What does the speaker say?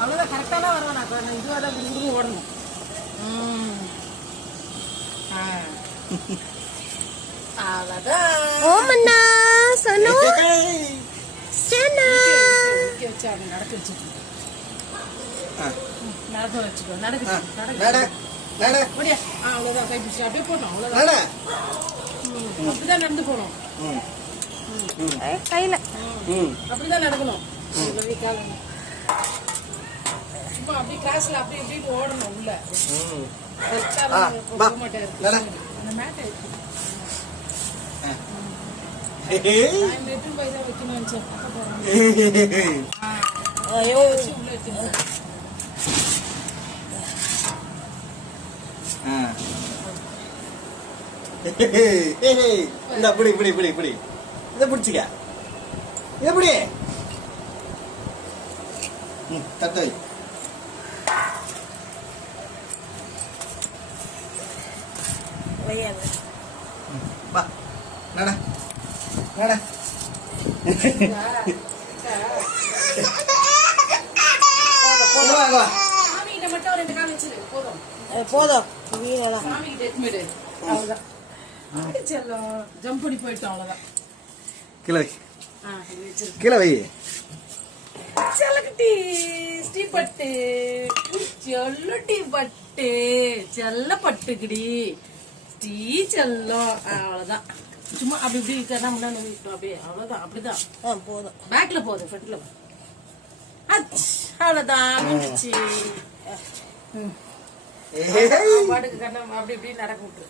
அவ்வளோதான் கரெக்டாக வரணும். நான் இதுவாக தான் குடுக்குறது ஓடணும். அவ்வளோதான். ஓமண்ணா சனு சனா வச்சு அவங்க நடக்க வச்சுட்டு நடக்க வச்சுக்கோ. நடக்க அவ்வளோதான். கை பிடிச்சி அப்படியே போட்டோம். அவ்வளோதான். அப்படிதான் நடந்து போகணும். கையில அப்படிதான் நடக்கணும். சும்மா அப்படியே கிளாஸ்ல அப்படி இப்படி ஓடணும் உள்ள. போக மாட்டாரு அந்த மேட்டை. எட்டு போய் தான் வைக்கணும் நினைச்சேன். உள்ள வைக்கணும். இந்த புடி புடி புடி புடி இதை பிடிச்சிக்க. இதை புடி. தட்டு வா நட நட. சாமிகிட்ட மட்டும் ரெண்டு கால் வச்சிரு. போதும் போதும். சாமிகிட்ட எத்துமிடு. அவ்வளோதான். அடிச்செல்லாம் ஜம்ப் பண்ணி போயிட்டோம். அவ்வளோதான். கீழே வை. கீழே வை. செல்லக்குட்டி ஸ்ரீபட்டு செல்லட்டி பட்டு செல்ல பட்டுக்குடி ஸ்ரீ செல்லம். அவ்வளோதான். சும்மா அப்படி இப்படி இருக்கா முன்னாடி விட்டோம். அப்படியே அவ்வளோதான். அப்படிதான் போதும். பேக்ல போதும். ஃப்ரண்ட்ல அவ்வளோதான். முடிச்சு பாட்டுக்கு கண்ணம் அப்படி இப்படி நடக்க விட்டுரு.